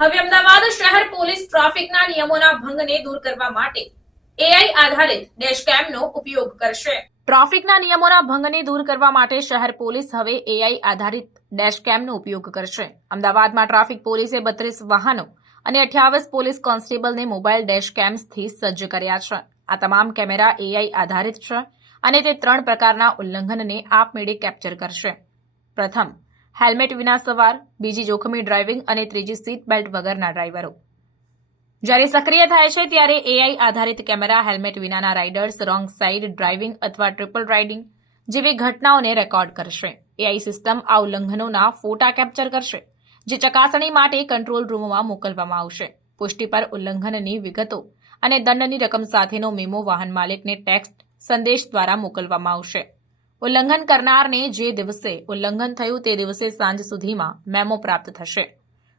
હવે અમદાવાદ શહેર પોલીસ ટ્રાફિકના નિયમોના ભંગને દૂર કરવા માટે એઆઈ આધારિત ડેશકેમનો ઉપયોગ કરશે. ટ્રાફિકના નિયમોના ભંગને દૂર કરવા માટે શહેર પોલીસ હવે એઆઈ આધારિત ડેશકેમનો ઉપયોગ કરશે. અમદાવાદમાં ટ્રાફિક પોલીસે બત્રીસ વાહનો અને અઠ્યાવીસ પોલીસ કોન્સ્ટેબલને મોબાઈલ ડેશકેમ્સથી સજ્જ કર્યા છે. આ તમામ કેમેરા એઆઈ આધારિત છે અને તે ત્રણ પ્રકારના ઉલ્લંઘનને આપમેળે કેપ્ચર કરશે. પ્રથમ હેલ્મેટ વિના સવાર, બીજી જોખમી ડ્રાઇવિંગ અને ત્રીજી સીટ બેલ્ટ વગરના ડ્રાઈવરો જ્યારે સક્રિય થાય છે, ત્યારે એઆઈ આધારિત કેમેરા, હેલ્મેટ વિનાના રાઇડર્સ, રોંગ સાઇડ ડ્રાઇવિંગ અથવા ટ્રિપલ રાઇડિંગ જેવી ઘટનાઓને રેકોર્ડ કરશે. એઆઈ સિસ્ટમ આ ઉલ્લંઘનોના ફોટા કેપ્ચર કરશે, જે ચકાસણી માટે કંટ્રોલ રૂમમાં મોકલવામાં આવશે. પુષ્ટિ પર ઉલ્લંઘનની વિગતો અને દંડની રકમ સાથેનો મેમો વાહન માલિકને ટેક્સ્ટ સંદેશ દ્વારા મોકલવામાં આવશે. ઉલ્લંઘન કરનારને જે દિવસે ઉલ્લંઘન થયું તે દિવસે સાંજ સુધીમાં મેમો પ્રાપ્ત થશે.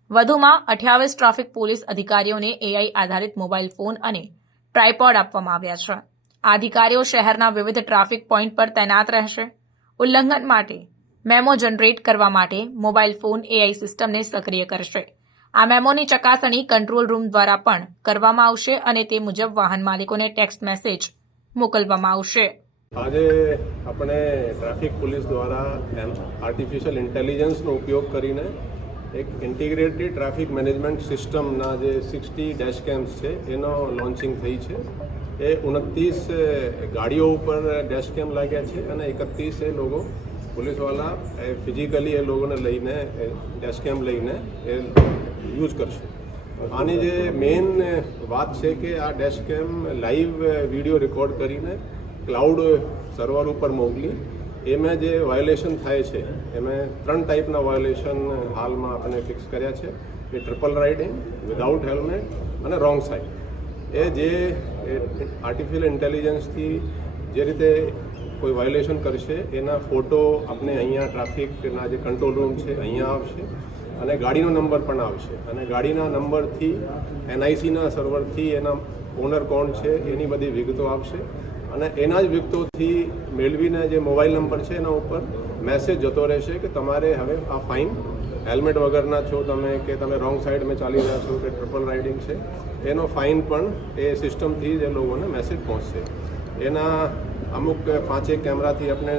વધુમાં અઠ્યાવીસ ટ્રાફિક પોલીસ અધિકારીઓને એઆઈ આધારિત મોબાઈલ ફોન અને ટ્રાયપોડ આપવામાં આવ્યા છે. આ અધિકારીઓ શહેરના વિવિધ ટ્રાફિક પોઈન્ટ પર તૈનાત રહેશે. ઉલ્લંઘન માટે મેમો જનરેટ કરવા માટે મોબાઈલ ફોન એઆઈ સિસ્ટમને સક્રિય કરશે. આ મેમોની ચકાસણી કંટ્રોલ રૂમ દ્વારા પણ કરવામાં આવશે અને તે મુજબ વાહન માલિકોને ટેક્સ્ટ મેસેજ મોકલવામાં આવશે. આજે આપણે ટ્રાફિક પોલીસ દ્વારા આર્ટિફિશિયલ ઇન્ટેલિજન્સનો ઉપયોગ કરીને એક ઇન્ટિગ્રેટેડ ટ્રાફિક મેનેજમેન્ટ સિસ્ટમના જે સિક્સટી ડેશ કેમ્સ છે, એનો લોન્ચિંગ થઈ છે. એ ઉનત્રીસ ગાડીઓ ઉપર ડેશ કેમ લાગ્યા છે અને એકત્રીસ એ લોકો પોલીસવાળા એ ફિઝિકલી એ લોકોને લઈને ડેશ કેમ લઈને એ યુઝ કરશે. આની જે મેઇન વાત છે કે આ dash cam live video record કરીને ક્લાઉડ સર્વર ઉપર મોકલી. એમાં જે વાયોલેશન થાય છે, એમાં ત્રણ ટાઈપના વાયોલેશન હાલમાં આપણે ફિક્સ કર્યા છે. એ ટ્રિપલ રાઇડિંગ વિધાઉટ હેલ્મેટ અને રોંગ સાઈડ એ જે આર્ટિફિશિયલ ઇન્ટેલિજન્સથી જે રીતે કોઈ વાયોલેશન કરશે, એના ફોટો આપણે અહીંયા ટ્રાફિકના જે કંટ્રોલ રૂમ છે, અહીંયા આવશે. અને ગાડીનો નંબર પણ આવશે. અને ગાડીના નંબરથી એનઆઈસીના સર્વરથી એના ઓનર કોણ છે, એની બધી વિગતો આવશે અને એના જ વિગતોથી મેળવીને જે મોબાઈલ નંબર છે એના ઉપર મેસેજ જતો રહેશે કે તમારે હવે આ ફાઇન હેલ્મેટ વગરના છો તમે કે તમે રોંગ સાઈડમાં ચાલી રહ્યા છો કે ટ્રિપલ રાઇડિંગ છે, એનો ફાઇન પણ એ સિસ્ટમથી જ એ લોકોને મેસેજ પહોંચશે. એના અમુક પાંચેક કેમેરાથી આપણે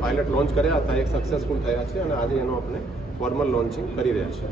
પાયલટ લોન્ચ કર્યા હતા, એક સક્સેસફુલ થયા છે અને આજે એનો આપણે ફોર્મલ લોન્ચિંગ કરી રહ્યા છીએ.